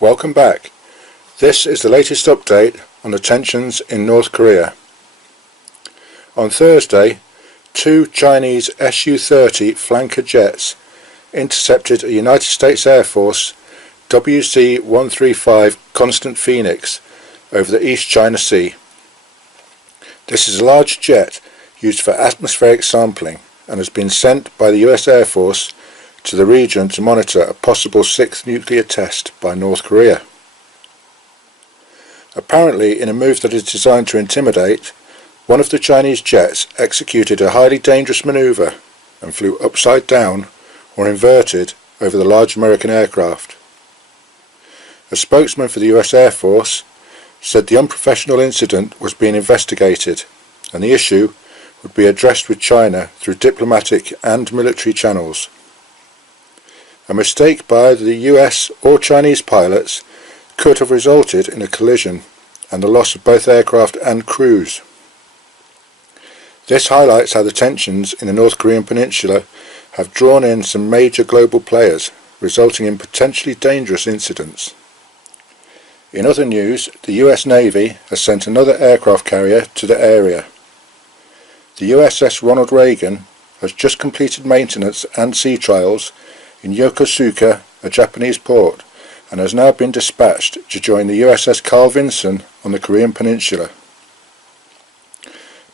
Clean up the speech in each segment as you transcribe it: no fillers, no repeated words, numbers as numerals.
Welcome back. This is the latest update on the tensions in North Korea. On Thursday, two Chinese Su-30 flanker jets intercepted a United States Air Force WC-135 Constant Phoenix over the East China Sea. This is a large jet used for atmospheric sampling and has been sent by the US Air Force to the region to monitor a possible sixth nuclear test by North Korea. Apparently, in a move that is designed to intimidate, one of the Chinese jets executed a highly dangerous maneuver and flew upside down or inverted over the large American aircraft. A spokesman for the US Air Force said the unprofessional incident was being investigated and the issue would be addressed with China through diplomatic and military channels. A mistake by either the US or Chinese pilots could have resulted in a collision and the loss of both aircraft and crews. This highlights how the tensions in the North Korean peninsula have drawn in some major global players, resulting in potentially dangerous incidents. In other news, the US Navy has sent another aircraft carrier to the area. The USS Ronald Reagan has just completed maintenance and sea trials in Yokosuka, a Japanese port, and has now been dispatched to join the USS Carl Vinson on the Korean peninsula.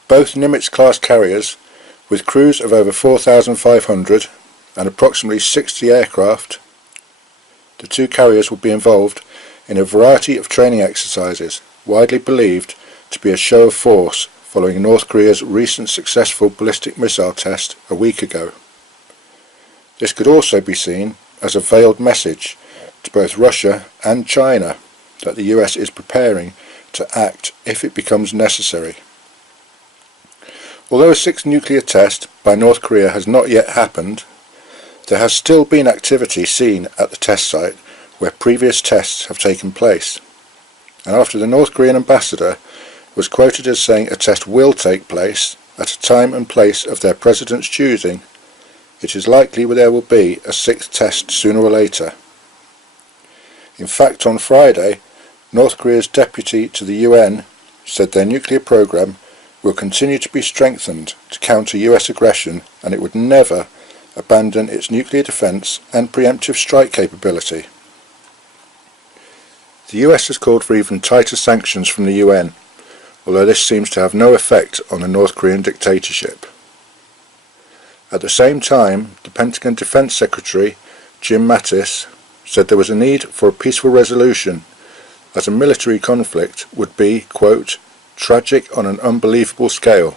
Both Nimitz-class carriers, with crews of over 4,500 and approximately 60 aircraft, the two carriers will be involved in a variety of training exercises, widely believed to be a show of force following North Korea's recent successful ballistic missile test a week ago. This could also be seen as a veiled message to both Russia and China that the US is preparing to act if it becomes necessary. Although a sixth nuclear test by North Korea has not yet happened, there has still been activity seen at the test site where previous tests have taken place. And after the North Korean ambassador was quoted as saying a test will take place at a time and place of their president's choosing, it is likely there will be a sixth test sooner or later. In fact, on Friday, North Korea's deputy to the UN said their nuclear program will continue to be strengthened to counter US aggression and it would never abandon its nuclear defense and preemptive strike capability. The US has called for even tighter sanctions from the UN, although this seems to have no effect on the North Korean dictatorship. At the same time, the Pentagon Defense Secretary, Jim Mattis, said there was a need for a peaceful resolution as a military conflict would be, quote, tragic on an unbelievable scale.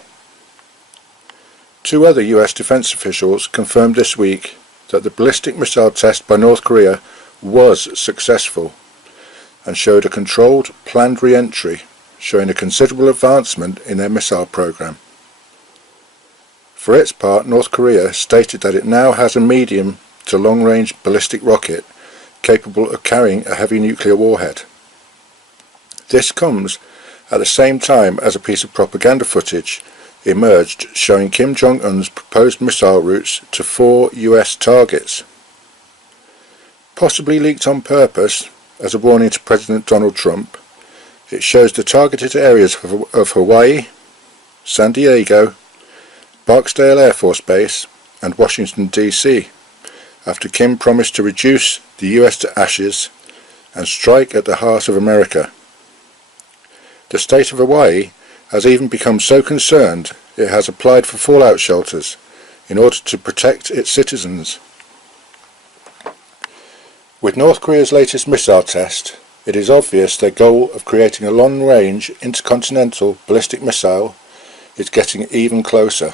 Two other US defense officials confirmed this week that the ballistic missile test by North Korea was successful and showed a controlled, planned re-entry, showing a considerable advancement in their missile program. For its part, North Korea stated that it now has a medium to long-range ballistic rocket capable of carrying a heavy nuclear warhead. This comes at the same time as a piece of propaganda footage emerged showing Kim Jong-un's proposed missile routes to 4 US targets. Possibly leaked on purpose as a warning to President Donald Trump, it shows the targeted areas of Hawaii, San Diego, Barksdale Air Force Base and Washington DC, after Kim promised to reduce the US to ashes and strike at the heart of America. The state of Hawaii has even become so concerned it has applied for fallout shelters in order to protect its citizens. With North Korea's latest missile test, it is obvious their goal of creating a long-range intercontinental ballistic missile is getting even closer.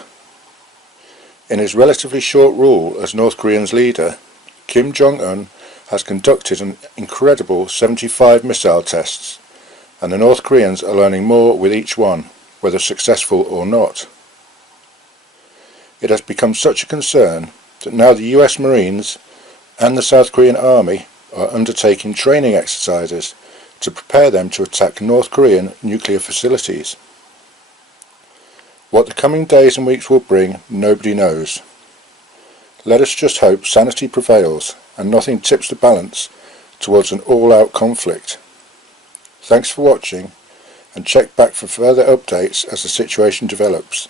In his relatively short rule as North Korea's leader, Kim Jong-un has conducted an incredible 75 missile tests, and the North Koreans are learning more with each one, whether successful or not. It has become such a concern that now the US Marines and the South Korean Army are undertaking training exercises to prepare them to attack North Korean nuclear facilities. What the coming days and weeks will bring, nobody knows. Let us just hope sanity prevails and nothing tips the balance towards an all-out conflict. Thanks for watching, and check back for further updates as the situation develops.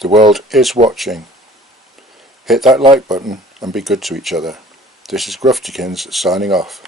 The world is watching. Hit that like button and be good to each other. This is Gruftikins signing off.